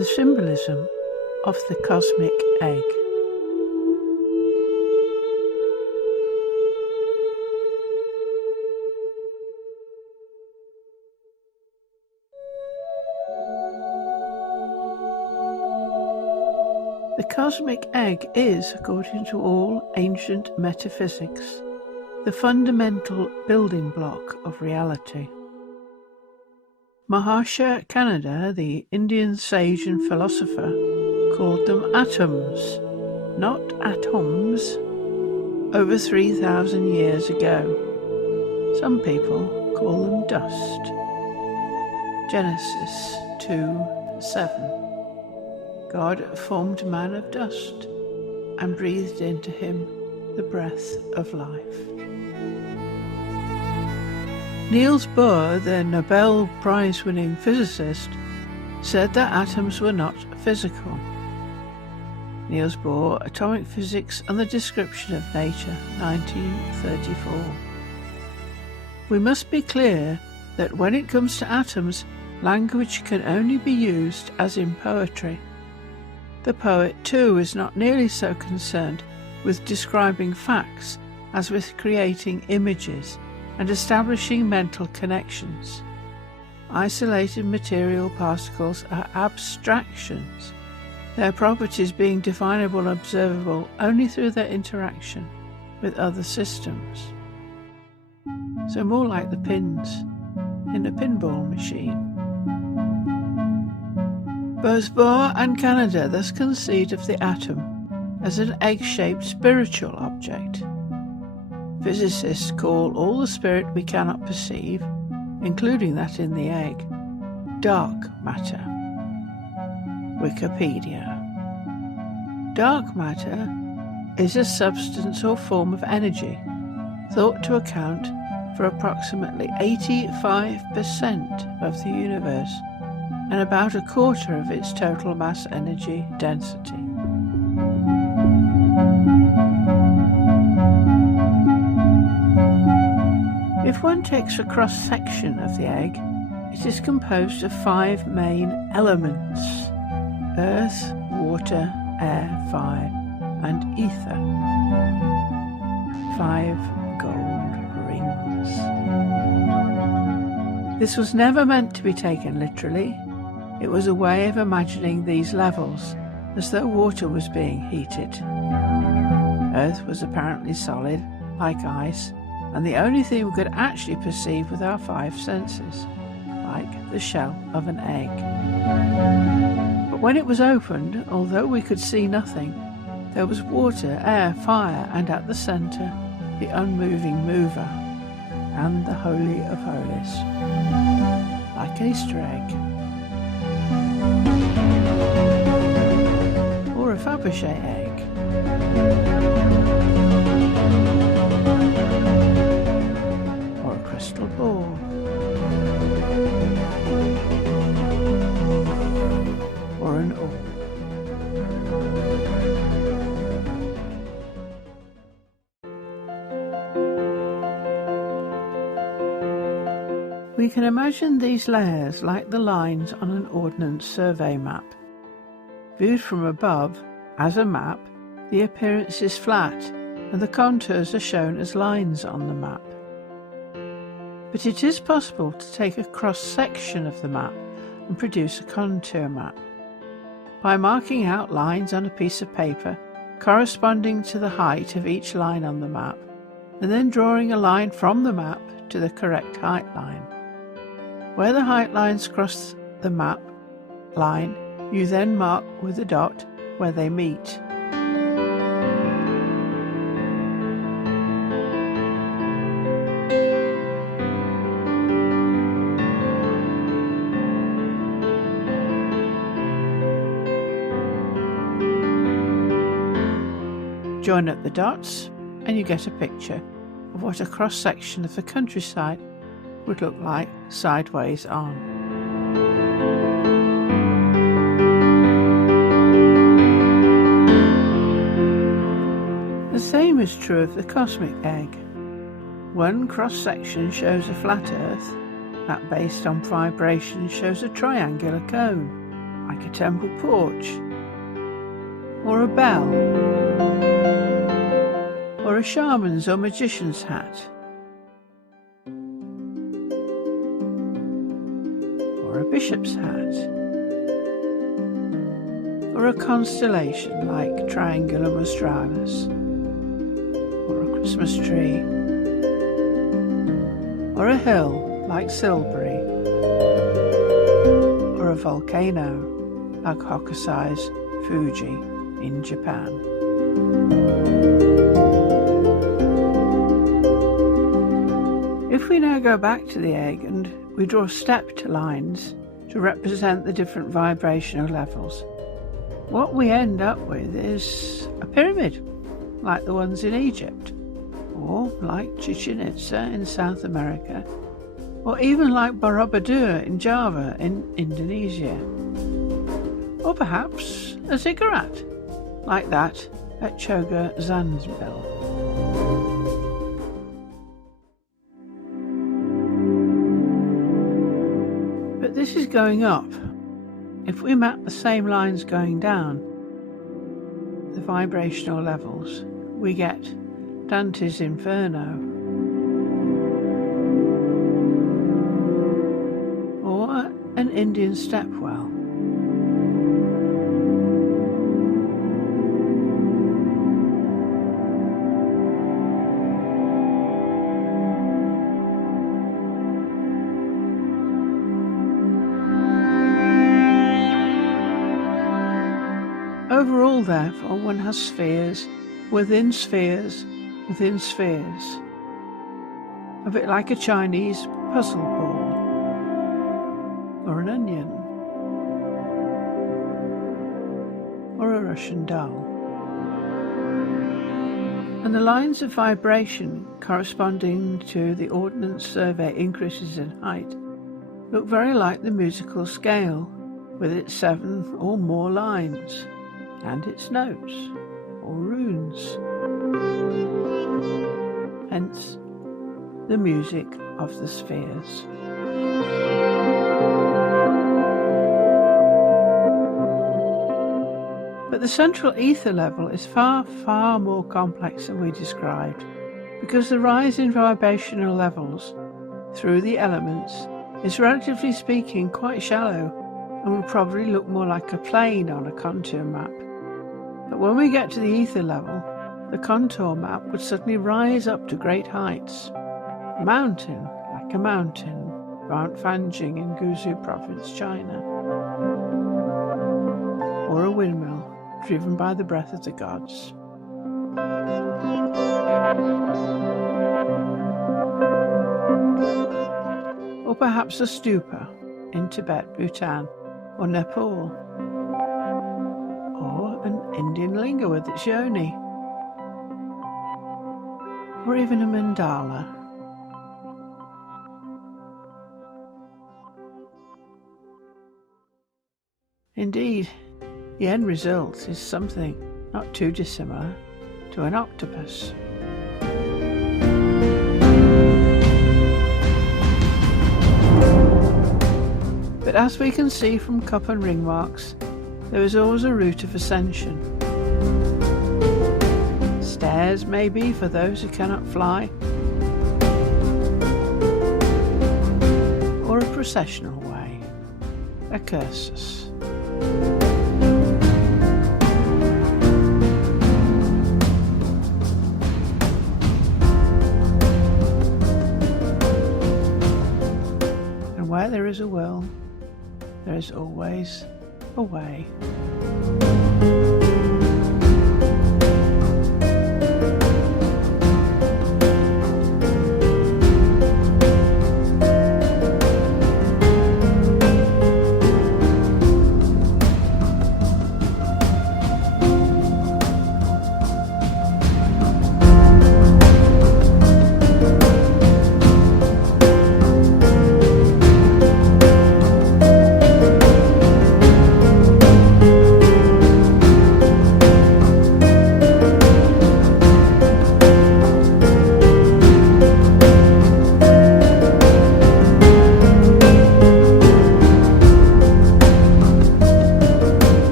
the symbolism of the cosmic egg. The cosmic egg is, according to all ancient metaphysics, the fundamental building block of reality. Maharshi Kannada, the Indian sage and philosopher, called them atoms, not atoms, over 3,000 years ago. Some people call them dust. Genesis 2:7. God formed man of dust and breathed into him the breath of life. Niels Bohr, the Nobel Prize-winning physicist, said that atoms were not physical. Niels Bohr, Atomic Physics and the Description of Nature, 1934. We must be clear that when it comes to atoms, language can only be used as in poetry. The poet, too, is not nearly so concerned with describing facts as with creating images and establishing mental connections. Isolated material particles are abstractions, their properties being definable and observable only through their interaction with other systems. So more like the pins in a pinball machine. Both Bohr and Kannada thus conceived of the atom as an egg-shaped spiritual object. Physicists call all the spirit we cannot perceive, including that in the egg, dark matter. Wikipedia. Dark matter is a substance or form of energy thought to account for approximately 85% of the universe and about a quarter of its total mass energy density. If one takes a cross-section of the egg, it is composed of 5 main elements: earth, water, air, fire, and ether. 5 gold rings. This was never meant to be taken literally. It was a way of imagining these levels, as though water was being heated. Earth was apparently solid, like ice, and the only thing we could actually perceive with our 5 senses, like the shell of an egg. But when it was opened, although we could see nothing, there was water, air, fire, and at the centre, the unmoving mover, and the Holy of Holies, like an Easter egg. Or a Fabergé egg. Or a crystal ball. Or an orb. We can imagine these layers like the lines on an Ordnance Survey map. Viewed from above, as a map, the appearance is flat and the contours are shown as lines on the map. But it is possible to take a cross-section of the map and produce a contour map. By marking out lines on a piece of paper corresponding to the height of each line on the map, and then drawing a line from the map to the correct height line. Where the height lines cross the map line, you then mark with a dot where they meet. Join up the dots and you get a picture of what a cross-section of the countryside would look like sideways on. The same is true of the cosmic egg. One cross-section shows a flat Earth, that based on vibration shows a triangular cone, like a temple porch, or a bell, or a shaman's or magician's hat, or a bishop's hat, or a constellation like Triangulum Australis, or a Christmas tree, or a hill like Silbury, or a volcano like Hokusai's Fuji in Japan. If we now go back to the egg and we draw stepped lines to represent the different vibrational levels, what we end up with is a pyramid, like the ones in Egypt, or like Chichen Itza in South America, or even like Borobudur in Java in Indonesia, or perhaps a ziggurat, like that at Choga Zanzibar. But this is going up. If we map the same lines going down, the vibrational levels, we get Dante's Inferno, or an Indian stepwell. Overall, therefore, one has spheres within spheres within spheres, a bit like a Chinese puzzle ball, or an onion, or a Russian doll. And the lines of vibration corresponding to the Ordnance Survey increases in height look very like the musical scale, with its 7 or more lines, and its notes, or runes. Hence, the music of the spheres. But the central ether level is far, far more complex than we described, because the rise in vibrational levels through the elements is, relatively speaking, quite shallow and will probably look more like a plane on a contour map. But when we get to the ether level, the contour map would suddenly rise up to great heights. A mountain, like a mountain, Mount Fanjing in Guizhou province, China. Or a windmill, driven by the breath of the gods. Or perhaps a stupa in Tibet, Bhutan, or Nepal. Or an Indian linga with its yoni. Or even a mandala. Indeed, the end result is something not too dissimilar to an octopus. But as we can see from cup and ring marks, there is always a route of ascension. Stairs, maybe, for those who cannot fly, or a processional way, a cursus. And where there is a will, there is always a way.